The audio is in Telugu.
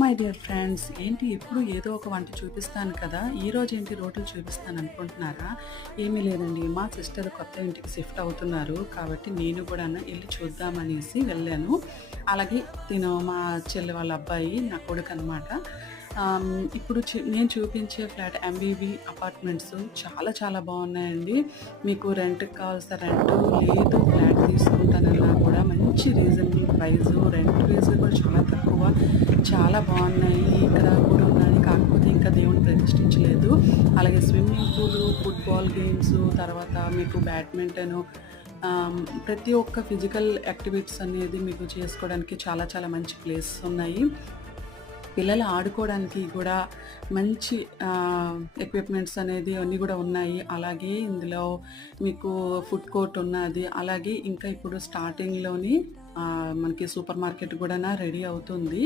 మై డియర్ ఫ్రెండ్స్, ఏంటి ఎప్పుడు ఏదో ఒక వంట చూపిస్తాను కదా! ఈరోజు ఏంటి రోటీలు చూపిస్తాను అనుకుంటున్నారా? ఏమీ లేదండి. మా సిస్టర్ కొత్త ఇంటికి షిఫ్ట్ అవుతున్నారు. కాబట్టి నేను కూడాను ఎళ్లి చూద్దామనేసి వెళ్ళాను. అలాగే తిను మా చెల్లి వాళ్ళ అబ్బాయి నా కొడుకనమాట. ఇప్పుడు నేను చూపించే ఫ్లాట్ ఎంబీబీ అపార్ట్మెంట్స్ చాలా చాలా బాగున్నాయండి. మీకు రెంట్‌కి కావాల్సిన రెంటు లేదు, ఫ్లాట్ తీసుకుంటానన్నా కూడా మంచి రీజనబుల్ ప్రైసు, రెంట్ ఫీజు కూడా చాలా తక్కువ. చాలా బాగున్నాయి. ఇక్కడ కూడా ఉన్నాయి. కాకపోతే ఇంకా దేవుడిని ప్రతిష్ఠించలేదు. అలాగే స్విమ్మింగ్ పూలు, ఫుట్‌బాల్ గేమ్సు, తర్వాత మీకు బ్యాడ్మింటను, ప్రతి ఒక్క ఫిజికల్ యాక్టివిటీస్ అనేది మీకు చేసుకోవడానికి చాలా చాలా మంచి ప్లేసెస్ ఉన్నాయి. పిల్లలు ఆడుకోవడానికి కూడా మంచి ఎక్విప్‌మెంట్స్ అనేది అన్నీ గూడా ఉన్నాయి. అలాగే ఇందులో మీకు ఫుడ్ కోర్ట్ ఉన్నాది. అలాగే ఇంకా ఇప్పుడు స్టార్టింగ్‌లోని మనకి సూపర్ మార్కెట్ గూడానా రెడీ అవుతుంది.